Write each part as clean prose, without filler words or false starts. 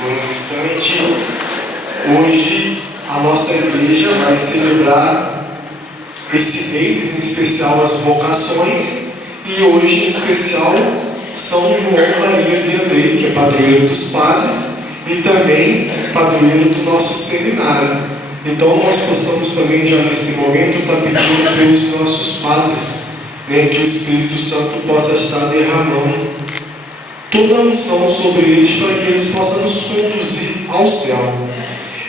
Por um instante, hoje a nossa igreja vai celebrar esse mês, em especial as vocações, e hoje em especial São João Maria Vianney, que é padroeiro dos padres e também padroeiro do nosso seminário. Então nós possamos também já nesse momento estar pedindo pelos nossos padres, que o Espírito Santo possa estar derramando toda a unção sobre eles para que eles possam nos conduzir ao céu.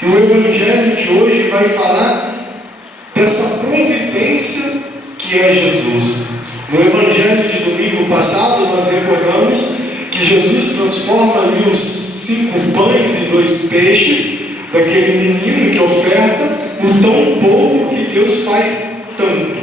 E o Evangelho de hoje vai falar dessa providência que é Jesus. No Evangelho de domingo passado nós recordamos que Jesus transforma ali os 5 pães e 2 peixes daquele menino que oferta o tão pouco que Deus faz tanto.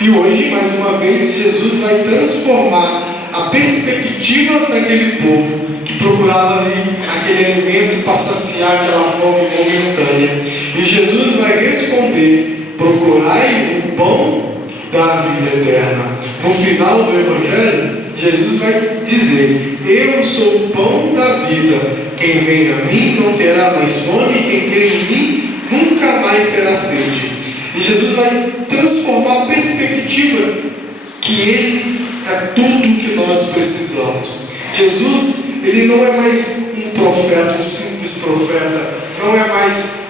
E hoje, mais uma vez, Jesus vai transformar a perspectiva daquele povo que procurava ali aquele alimento para saciar aquela fome momentânea. E Jesus vai responder: procurai o pão da vida eterna. No final do Evangelho, Jesus vai dizer: eu sou o pão da vida. Quem vem a mim não terá mais fome, quem crê em mim nunca mais terá sede. E Jesus vai transformar a perspectiva que Ele é tudo que nós precisamos. Jesus, Ele não é mais um profeta, um simples profeta, não é mais...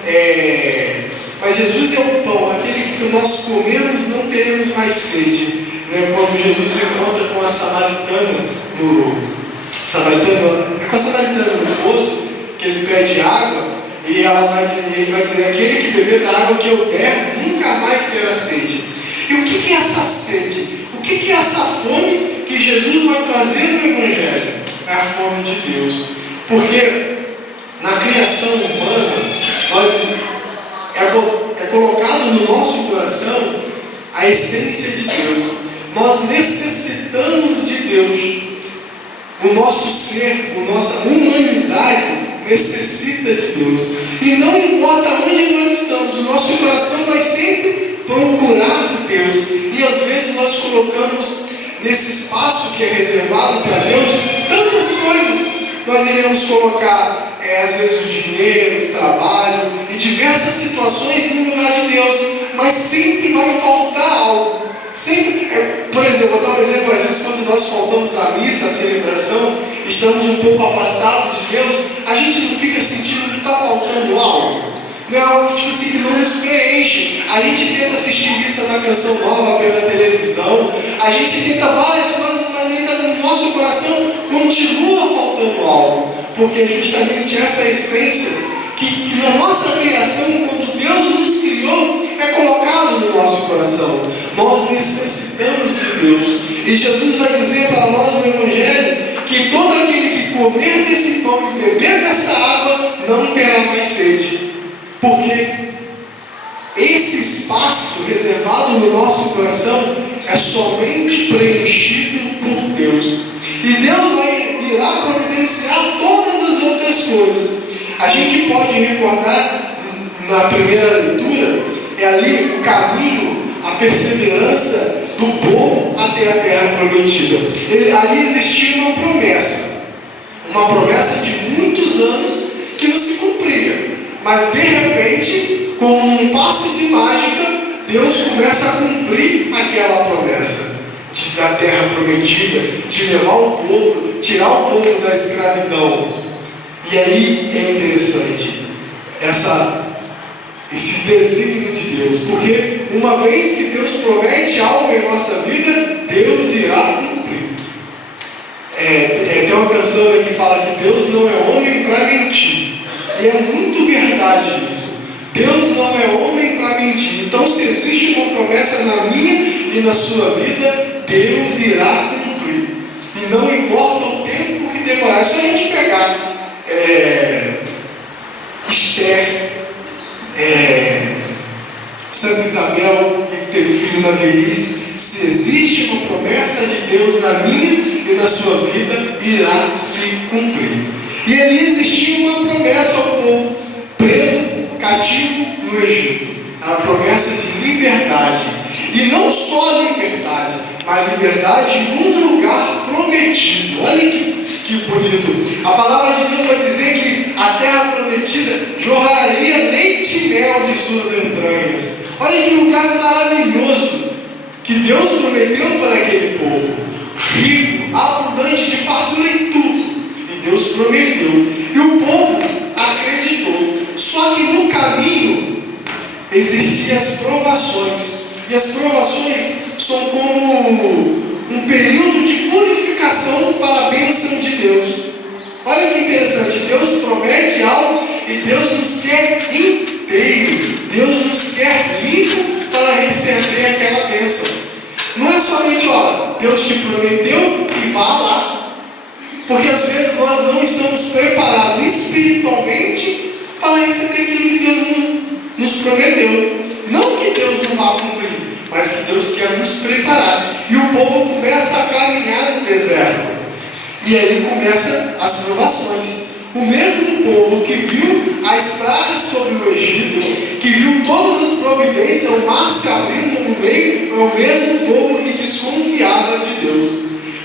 Mas Jesus é o pão, aquele que nós comemos não teremos mais sede. Quando Jesus encontra com a samaritana com a samaritana no poço, que ele pede água, e ele vai dizer: aquele que beber da água que eu der nunca mais terá sede. E o que é essa sede? O que é essa fome que Jesus vai trazer no Evangelho? É a fome de Deus. Porque na criação humana é colocado no nosso coração a essência de Deus. Nós necessitamos de Deus. O nosso ser, a nossa humanidade necessita de Deus. E não importa onde nós estamos, o nosso coração vai sempre procurar Deus. E às vezes nós colocamos nesse espaço que é reservado para Deus tantas coisas. Nós iremos colocar, às vezes, o dinheiro, o trabalho e diversas situações no lugar de Deus. Mas sempre vai faltar algo. Sempre, por exemplo, vou dar um exemplo: às vezes quando nós faltamos à missa, à celebração, estamos um pouco afastados de Deus, a gente não fica sentindo que está faltando algo. Não é algo que não nos preenche. A gente tenta assistir missa da Canção Nova pela televisão, a gente tenta várias coisas, mas ainda no nosso coração continua faltando algo, porque é justamente essa essência que na nossa criação, quando Deus nos criou, é colocado no nosso coração. Nós necessitamos de Deus. E Jesus vai dizer para nós no Evangelho que todo aquele que comer desse pão e beber dessa água não terá mais sede. Porque esse espaço reservado no nosso coração é somente preenchido por Deus. E Deus irá providenciar todas as outras coisas. A gente pode recordar na primeira leitura, é ali o caminho, a perseverança do povo até a terra prometida. Ali existia uma promessa de muitos anos que não se cumpria. Mas de repente, com um passe de mágica, Deus começa a cumprir aquela promessa da terra prometida, de levar o povo, tirar o povo da escravidão. E aí é interessante esse desígnio de Deus, porque uma vez que Deus promete algo em nossa vida, Deus irá cumprir. Tem uma canção que fala que Deus não é homem para mentir, e é muito verdade isso. Deus não é homem para mentir. Então, se existe uma promessa na minha e na sua vida, Deus irá cumprir, e não importa o tempo que demorar. É só a gente pegar Esther, Santa Isabel, que teve filho na velhice. Se existe uma promessa de Deus na minha e na sua vida, irá se cumprir. E ali existia uma promessa ao povo preso, cativo no Egito. A promessa de liberdade. E não só liberdade, mas liberdade num lugar prometido. Olha que que bonito. A palavra de Deus vai dizer que a terra prometida jorraria leite e mel de suas entranhas. Olha que lugar maravilhoso que Deus prometeu para aquele povo. Rico, abundante, de fartura em tudo. E Deus prometeu. E o povo acreditou. Só que no caminho existiam as provações. E as provações são como um período de purificação para a bênção de Deus. Olha que interessante, Deus promete algo e Deus nos quer inteiro. Deus nos quer limpo para receber aquela bênção. Não é somente, olha, Deus te prometeu e vá lá. Porque às vezes nós não estamos preparados espiritualmente para receber aquilo que Deus nos prometeu. Não que Deus não vá cumprir, mas que Deus quer nos preparar. E o povo começa a caminhar no deserto. E aí começam as provações. O mesmo povo que viu a estrada sobre o Egito, que viu todas as providências, o mar se abrindo no meio, é o mesmo povo que desconfiava de Deus,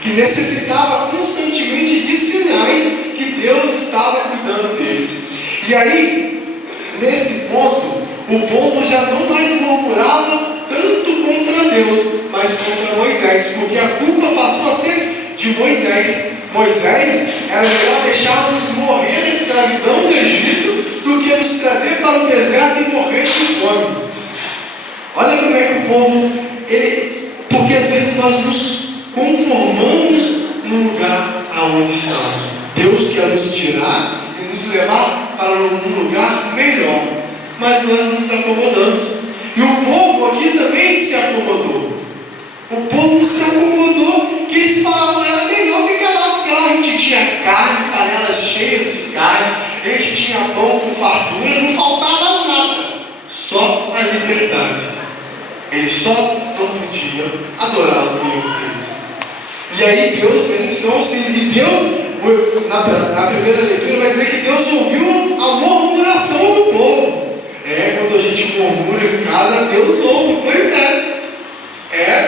que necessitava constantemente de sinais que Deus estava cuidando deles. E aí, nesse ponto, o povo já não mais murmurava tanto contra Deus, mas contra Moisés, porque a culpa passou a ser de Moisés. Moisés, era melhor deixar-nos morrer na escravidão do Egito do que nos trazer para o deserto e morrer de fome. Olha como é que o povo, porque às vezes nós nos conformamos no lugar aonde estamos. Deus quer nos tirar e nos levar para um lugar melhor, mas nós nos acomodamos. E o povo aqui também se acomodou. O povo se acomodou, que eles falavam, era melhor ficar lá, porque lá a gente tinha carne, panelas cheias de carne, a gente tinha pão com fartura, não faltava nada, só a liberdade. Eles só não podiam adorar o Deus deles. E aí Deus vem, e Deus, na primeira leitura, vai dizer que Deus ouviu a murmuração do povo. Quando a gente murmura em casa, Deus ouve, pois é.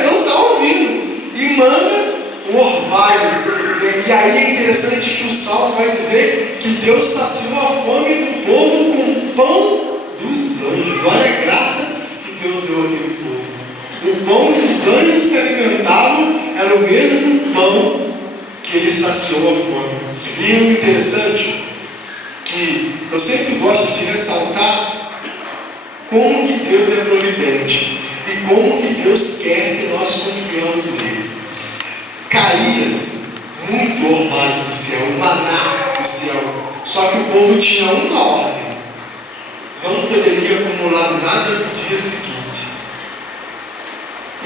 Deus está ouvindo e manda o orvalho. E aí é interessante que o Salmo vai dizer que Deus saciou a fome do povo com o pão dos anjos. Olha a graça que Deus deu àquele povo. O pão que os anjos se alimentavam era o mesmo pão que ele saciou a fome. E o interessante que eu sempre gosto de ressaltar como que Deus é providente e como que Deus quer que nós confiamos nele. Caía muito orvalho do céu, o maná do céu, só que o povo tinha uma ordem: não poderia acumular nada no dia seguinte.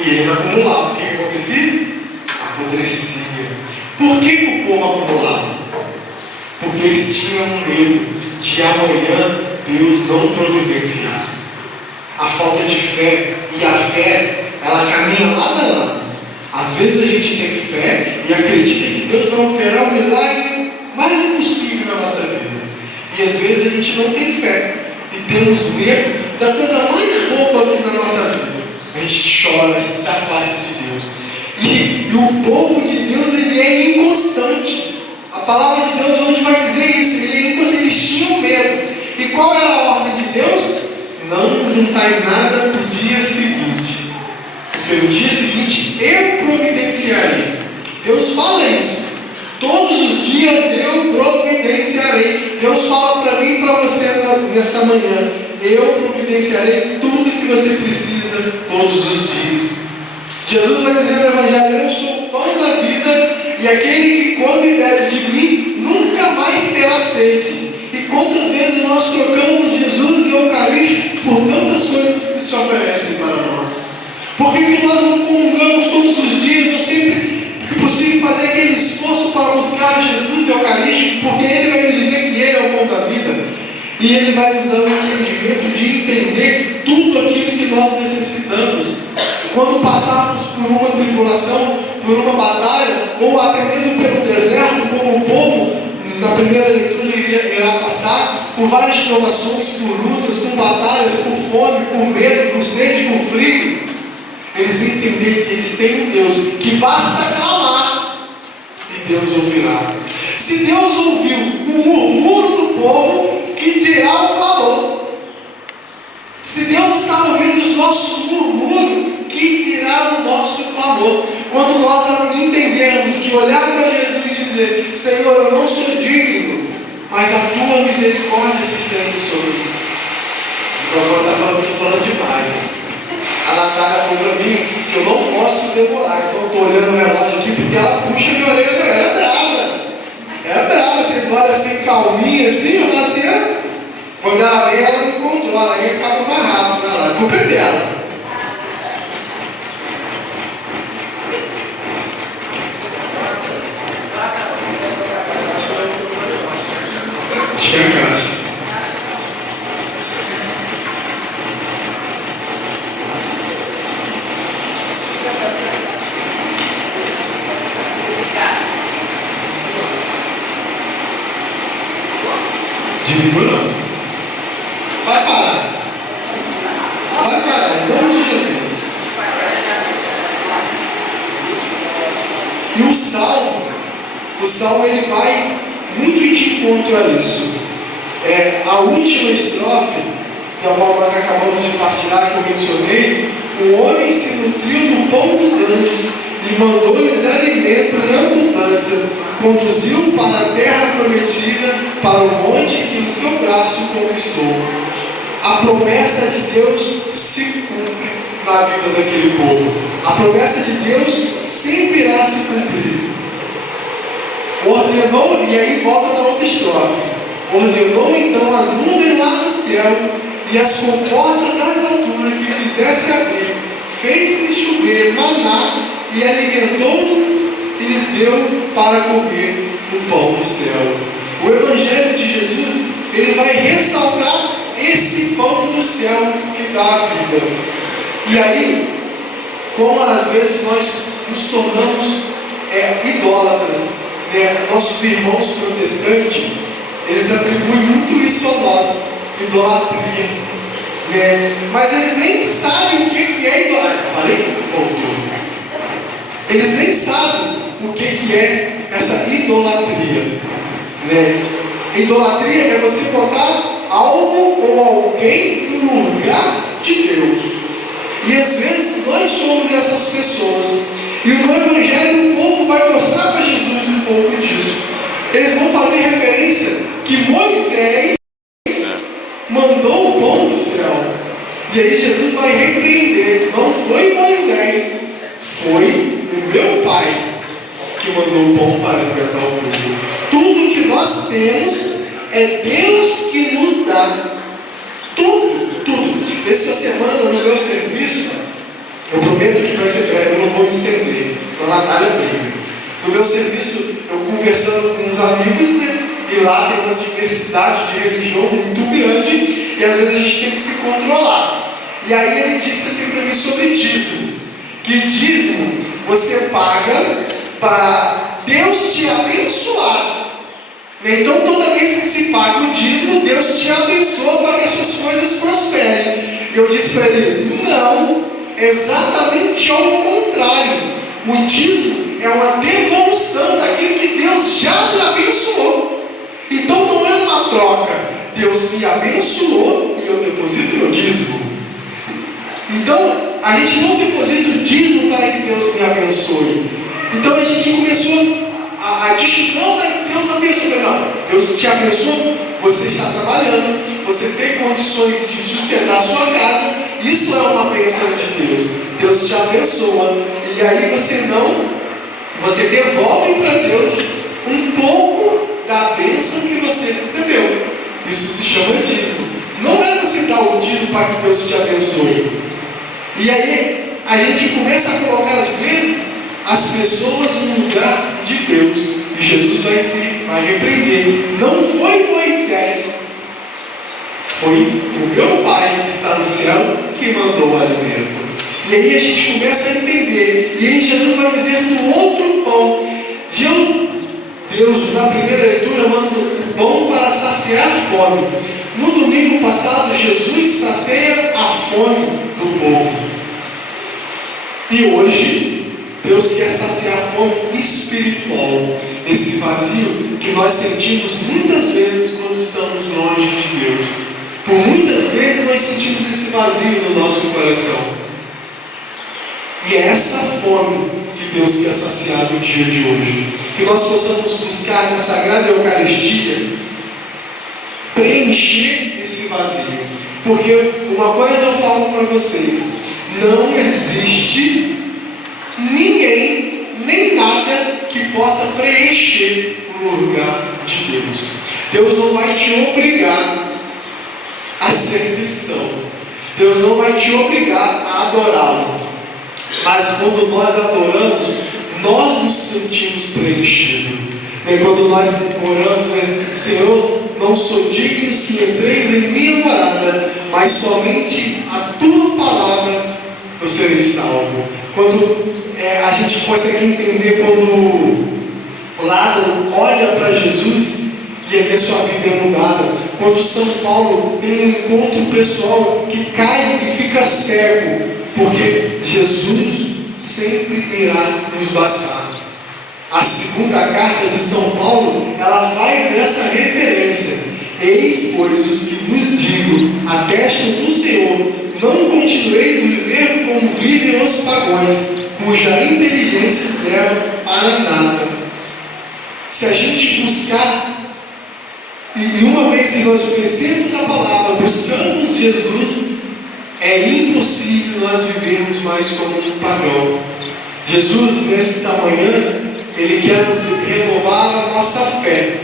E eles acumulavam. O que acontecia? Apodrecia. Por que o povo acumulava? Porque eles tinham medo de amanhã Deus não providenciar. A falta de fé, e a fé, ela caminha lado a lado. Às vezes a gente tem fé e acredita que Deus vai operar o milagre mais impossível na nossa vida. E às vezes a gente não tem fé e temos medo da coisa mais boba aqui na nossa vida. A gente chora, a gente se afasta de Deus. E o povo de Deus, ele é inconstante. A palavra de Deus hoje vai dizer isso. Ele é inconstante, eles tinham medo. E qual era a ordem de Deus? Não juntai nada para o dia seguinte, porque no dia seguinte eu providenciarei. Deus fala isso. Todos os dias eu providenciarei. Deus fala para mim e para você nessa manhã: eu providenciarei tudo que você precisa todos os dias. Jesus vai dizer no Evangelho: eu sou o pão da vida, e aquele que come e bebe de mim nunca mais terá sede. E quantas vezes nós trocamos Jesus e Eucarístico por tantas coisas que se oferecem para nós? Por que nós não comungamos todos os dias, ou sempre que possível fazer aquele esforço para buscar Jesus e Eucarístico? Porque Ele vai nos dizer que Ele é o pão da vida, e Ele vai nos dar o entendimento de entender tudo aquilo que nós necessitamos. Quando passarmos por uma tribulação, por uma batalha, ou até mesmo pelo deserto, como o povo na primeira leitura irá passar por várias provações, por lutas, por batalhas, por fome, por medo, por sede, por frio, eles entenderem que eles têm um Deus que basta clamar e Deus ouvirá. Se Deus ouviu o murmúrio do povo, que dirá o clamor? Se Deus está ouvindo os nossos murmúrios, que dirá o nosso clamor? Quando nós entendemos que olhar para Jesus e dizer: Senhor, eu não sou digno, mas a tua misericórdia se estende sobre mim. O professor está falando que estou falando demais. A Natália falou para mim que eu não posso demorar, então eu estou olhando o relógio aqui porque ela puxa minha orelha. Ela é brava. Ela é brava. Vocês olham assim, calminha assim, eu falo assim, quando ela vem, ela me controla, aí acaba mais rápido. A culpa é dela. Chega em casa. Digo não. Vai parar. Vai parar, em nome de Jesus. E o salmo ele vai muito de encontro a isso. A última estrofe, da qual nós acabamos de partilhar, que eu mencionei: o homem se nutriu do pão dos anjos e mandou-lhes alimento em abundância, conduziu para a terra prometida, para o monte que em seu braço conquistou. A promessa de Deus se cumpre na vida daquele povo. A promessa de Deus sempre irá se cumprir. Ordenou, e aí volta na outra estrofe: ordenou então as nuvens lá no céu e as comportas das alturas que fizesse abrir, fez-lhes chover maná e alimentou-os e lhes deu para comer o pão do céu. O Evangelho de Jesus, ele vai ressaltar esse pão do céu que dá a vida. E aí, como às vezes nós nos tornamos idólatras, nossos irmãos protestantes, eles atribuem muito isso a nós, idolatria, mas eles nem sabem o que é idolatria. Falei? Voltou. Eles nem sabem o que é essa idolatria. Idolatria é você botar algo ou alguém no lugar de Deus. E às vezes nós somos essas pessoas. E no Evangelho o povo vai mostrar para Jesus um pouco disso. Eles vão fazer referência que Moisés mandou o pão do céu. E aí Jesus vai repreender: não foi Moisés, foi o meu Pai que mandou o pão para alimentar o povo. Tudo que nós temos é Deus que nos dá. Tudo. Essa semana no meu serviço, eu prometo que vai ser breve, eu não vou me estender, a Natália briga. No meu serviço, eu conversando com uns amigos, e lá tem uma diversidade de religião muito grande, e às vezes a gente tem que se controlar. E aí ele disse assim para mim sobre dízimo, que dízimo você paga para Deus te abençoar. Então toda vez que se paga o dízimo, Deus te abençoa para que as suas coisas prosperem. E eu disse para ele: não, exatamente ao contrário. O dízimo é uma devolução daquilo que Deus já me abençoou. Então não é uma troca. Deus me abençoou e eu deposito meu dízimo. Então a gente não deposita o dízimo para que Deus me abençoe. Então a gente começou a dizer: não, mas Deus abençoa. Não, Deus te abençoa, você está trabalhando, você tem condições de sustentar a sua casa. Isso é uma bênção de Deus. Deus te abençoa. E aí você devolve para Deus um pouco da bênção que você recebeu. Isso se chama dízimo. Não é você dar o dízimo para que Deus te abençoe. E aí a gente começa a colocar às vezes as pessoas no lugar de Deus. E Jesus vai repreender. Não foi Moisés, foi o meu Pai que está no céu que mandou o alimento. E aí a gente começa a entender. E aí Jesus vai dizer no outro pão: Deus, na primeira leitura, manda o pão para saciar a fome. No domingo passado, Jesus sacia a fome do povo. E hoje, Deus quer saciar a fome espiritual, esse vazio que nós sentimos muitas vezes quando estamos longe de Deus. Por muitas vezes nós sentimos esse vazio no nosso coração. E é essa fome que Deus quer saciar no dia de hoje. Que nós possamos buscar na Sagrada Eucaristia preencher esse vazio. Porque uma coisa eu falo para vocês: não existe ninguém, nem nada que possa preencher o lugar de Deus. Deus não vai te obrigar a ser cristão. Deus não vai te obrigar a adorá-lo. Mas quando nós adoramos, nós nos sentimos preenchidos. E quando nós oramos, Senhor, não sou digno que entreis em minha morada, mas somente a tua palavra eu serei salvo. Quando a gente consegue entender, quando Lázaro olha para Jesus e a sua vida é mudada. Quando São Paulo tem um encontro pessoal que cai e fica cego, porque Jesus sempre irá nos bastar. A segunda carta de São Paulo, ela faz essa referência: eis, pois, os que vos digo, atestam do Senhor, não continueis viver como vivem os pagãos, cuja inteligência se leva para nada. Se a gente buscar, e uma vez que nós conhecemos a palavra, buscamos Jesus, é impossível nós vivermos mais como um pagão. Jesus, nesta manhã, Ele quer nos renovar a nossa fé,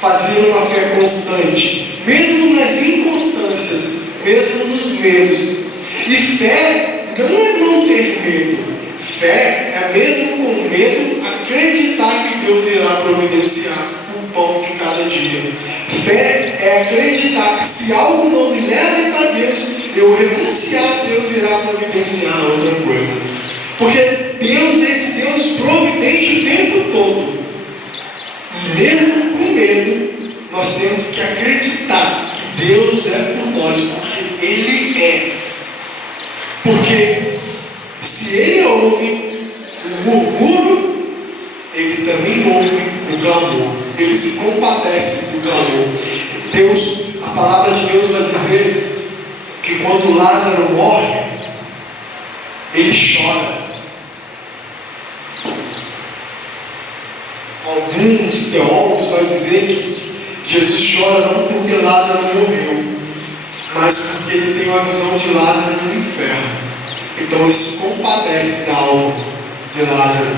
fazer uma fé constante, mesmo nas inconstâncias, mesmo nos medos. E fé não é não ter medo. Fé é, mesmo com medo, acreditar que Deus irá providenciar o pão de cada dia. Fé é acreditar que se algo não me leva para Deus, eu renunciar a Deus, irá providenciar outra coisa. Porque Deus é esse Deus providente o tempo todo. E mesmo com medo, nós temos que acreditar que Deus é por nós, porque Ele é. Porque se Ele ouve o murmúrio, Ele também ouve o clamor. Ele se compadece do clamor. Deus, a palavra de Deus vai dizer que quando Lázaro morre, ele chora. Alguns teólogos vão dizer que Jesus chora não porque Lázaro morreu, mas porque ele tem uma visão de Lázaro no inferno. Então ele se compadece da alma de Lázaro.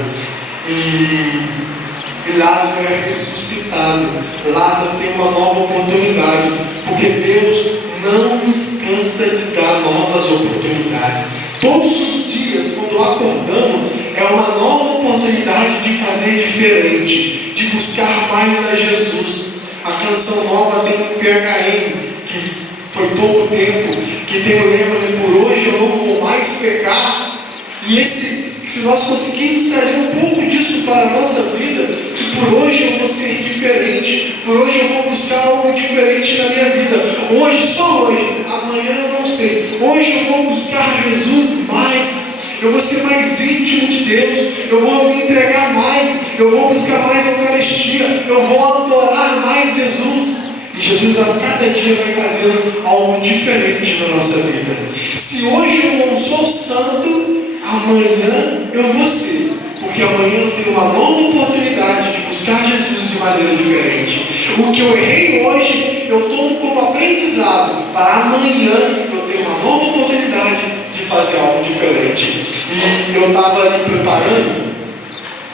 E Lázaro é ressuscitado. Lázaro tem uma nova oportunidade, porque Deus não nos cansa de dar novas oportunidades. Todos os dias, quando acordamos, é uma nova oportunidade de fazer diferente, de buscar mais a Jesus. A canção nova tem um PHM, que foi pouco tempo, que tem o lema de por hoje eu não vou mais pecar. E se nós conseguirmos trazer um pouco disso para a nossa vida, que por hoje eu vou ser diferente, por hoje eu vou buscar algo diferente na minha vida. Hoje, só hoje, amanhã eu não sei. Hoje eu vou buscar Jesus mais. Eu vou ser mais íntimo de Deus, eu vou me entregar mais, eu vou buscar mais a Eucaristia, eu vou adorar mais Jesus. E Jesus a cada dia vai fazendo algo diferente na nossa vida. Se hoje eu não sou santo, amanhã eu vou ser, porque amanhã eu tenho uma nova oportunidade de buscar Jesus de maneira diferente. O que eu errei hoje, eu tomo como aprendizado, para amanhã eu ter uma nova oportunidade de fazer algo diferente. E eu estava ali preparando,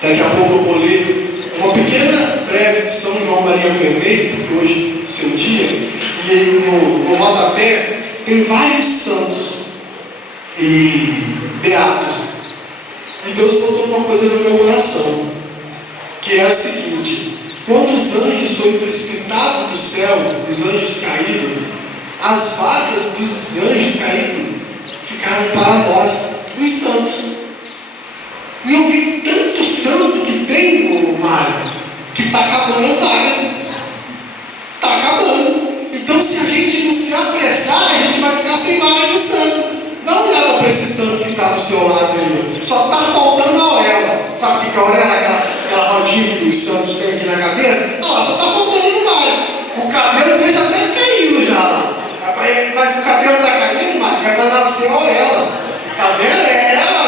daqui a pouco eu vou ler uma pequena breve de São João Maria Vermelho, porque hoje é o seu dia, e no rodapé tem vários santos e beatos. E Deus botou uma coisa no meu coração, que é o seguinte: quando os anjos foram precipitados do céu, os anjos caídos, as vagas dos anjos caídos ficaram para nós, os santos. E eu vi tanto santo que tem no mar, que está acabando as vagas. Está acabando. Então, se a gente não se apressar, a gente vai ficar sem vaga de santo. Dá uma olhada para esse santo que está do seu lado aí. Só está faltando a auréola. Sabe o que é a auréola? Aquela rodinha que os santos têm aqui na cabeça? Não, só está faltando no mar. O cabelo dele já até caiu já lá. Mas o cabelo está caindo, mas é para nascer a auréola. Tá vendo?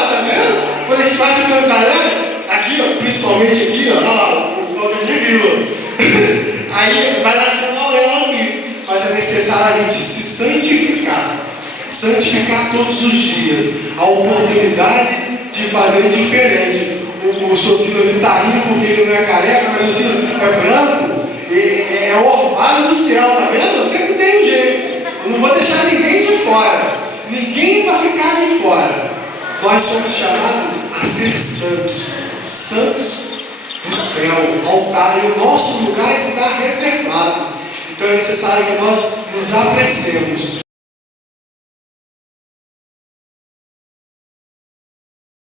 Tá vendo? Quando a gente vai ficando careca, aqui, ó, principalmente aqui, ó, olha lá, o Claudinho viu. Aí vai nascer uma auréola aqui. Mas é necessário a gente se santificar. Santificar todos os dias. A oportunidade de fazer diferente. O Socino está rindo porque ele não é careca, mas o Socino é branco. É o orvalho do céu, tá vendo? Eu sempre dei um jeito. Eu não vou deixar ninguém de fora. Ninguém vai ficar de fora. Nós somos chamados a ser santos. Santos do céu, altar. E o nosso lugar está reservado. Então é necessário que nós nos apressemos.